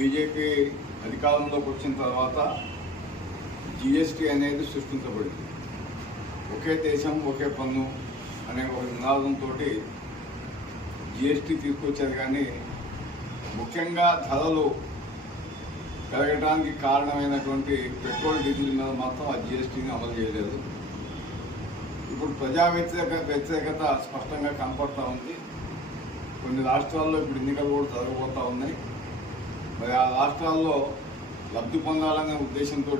BJP అధికారంలోకి వచ్చిన తర్వాత జిఎస్టీ అనేది సృష్టించబడింది. ఒకే దేశం ఒకే పన్ను అనే ఒక నినాదంతో జిఎస్టీ తీసుకొచ్చారు కానీ ముఖ్యంగా ధరలు పెరగడానికి కారణమైనటువంటి పెట్రోల్ డీజిల్ మీద మాత్రం ఆ జిఎస్టీని అమలు చేయలేదు. ఇప్పుడు ప్రజా వ్యతిరేక వ్యతిరేకత స్పష్టంగా కనపడతా ఉంది. కొన్ని రాష్ట్రాల్లో ఇప్పుడు ఎన్నికలు కూడా జరగబోతూ ఉన్నాయి. మరి ఆ రాష్ట్రాల్లో లబ్ధి పొందాలనే ఉద్దేశంతో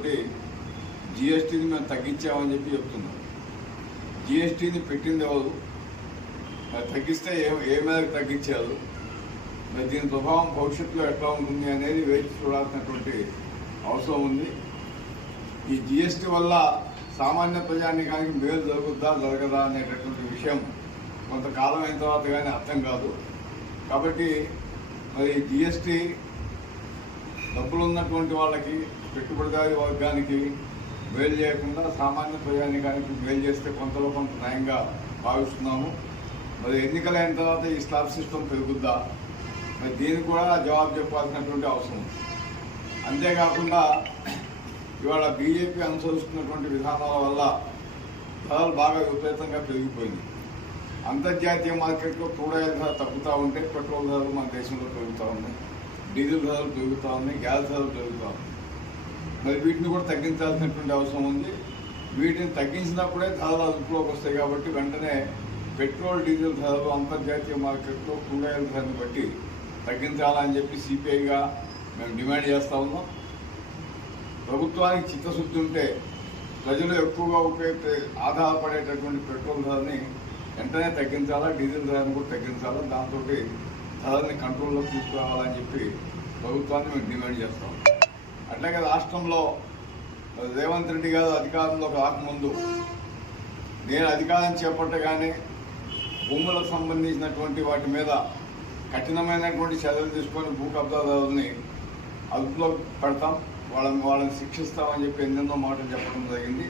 జిఎస్టీని మేము తగ్గించామని చెప్పి చెప్తున్నాం. జిఎస్టీని పెట్టింది ఎవరు? మరి తగ్గిస్తే ఏ ఏ మేరకు తగ్గించారు? మరి దీని ప్రభావం భవిష్యత్తులో ఎట్లా ఉంటుంది అనేది వేచి చూడాల్సినటువంటి అవసరం ఉంది. ఈ జిఎస్టీ వల్ల సామాన్య ప్రజానికానికి మేలు జరుగుద్దా జరగదా అనేటటువంటి విషయం కొంతకాలం అయిన తర్వాత కానీ అర్థం కాదు. కాబట్టి మరి జిఎస్టీ డబ్బులు ఉన్నటువంటి వాళ్ళకి పెట్టుబడిదారి వర్గానికి మేలు చేయకుండా సామాన్య ప్రయాణికానికి మేలు చేస్తే కొంతలో కొంత న్యాయంగా భావిస్తున్నాము. మరి ఎన్నికలైన తర్వాత ఈ స్లాబ్ సిస్టమ్ పెరుగుద్దా? మరి దీనికి కూడా జవాబు చెప్పాల్సినటువంటి అవసరం. ఉంది అంతేకాకుండా ఇవాళ బీజేపీ అనుసరిస్తున్నటువంటి విధానాల వల్ల ధరలు బాగా విపరీతంగా పెరిగిపోయింది. అంతర్జాతీయ మార్కెట్లో క్రూడాయిల్ ధర తగ్గుతూ ఉంటే పెట్రోల్ ధరలు మన దేశంలో పెరుగుతూ ఉన్నాయి. డీజిల్ ధరలు పెరుగుతూ ఉన్నాయి గ్యాస్ ధరలు పెరుగుతూ ఉన్నాయి. మరి వీటిని కూడా తగ్గించాల్సినటువంటి అవసరం ఉంది. వీటిని తగ్గించినప్పుడే ధరలు అదుపులోకి వస్తాయి కాబట్టి వెంటనే పెట్రోల్ డీజిల్ ధరలు అంతర్జాతీయ మార్కెట్లో కూరగాయల ధరని బట్టి తగ్గించాలని చెప్పి సిపిఐగా మేము డిమాండ్ చేస్తూ ఉన్నాం. ప్రభుత్వానికి చిత్తశుద్ధి ఉంటే ప్రజలు ఎక్కువగా ఉపయోగితే ఆధారపడేటటువంటి పెట్రోల్ ధరని వెంటనే తగ్గించాలా డీజిల్ ధరను కూడా తగ్గించాలా దాంతో ధరని కంట్రోల్లో తీసుకురావాలని చెప్పి ప్రభుత్వాన్ని మేము డిమాండ్ చేస్తాం. అట్లాగే రాష్ట్రంలో రేవంత్ రెడ్డి గారు అధికారంలోకి రాకముందు నేను అధికారం చేపట్టగానే భూములకు సంబంధించినటువంటి వాటి మీద కఠినమైనటువంటి చర్యలు తీసుకొని భూ కబ్జాదారుల్ని అదుపులో పెడతాం. వాళ్ళని వాళ్ళని శిక్షిస్తామని చెప్పి ఎన్నెన్నో మాటలు చెప్పడం జరిగింది.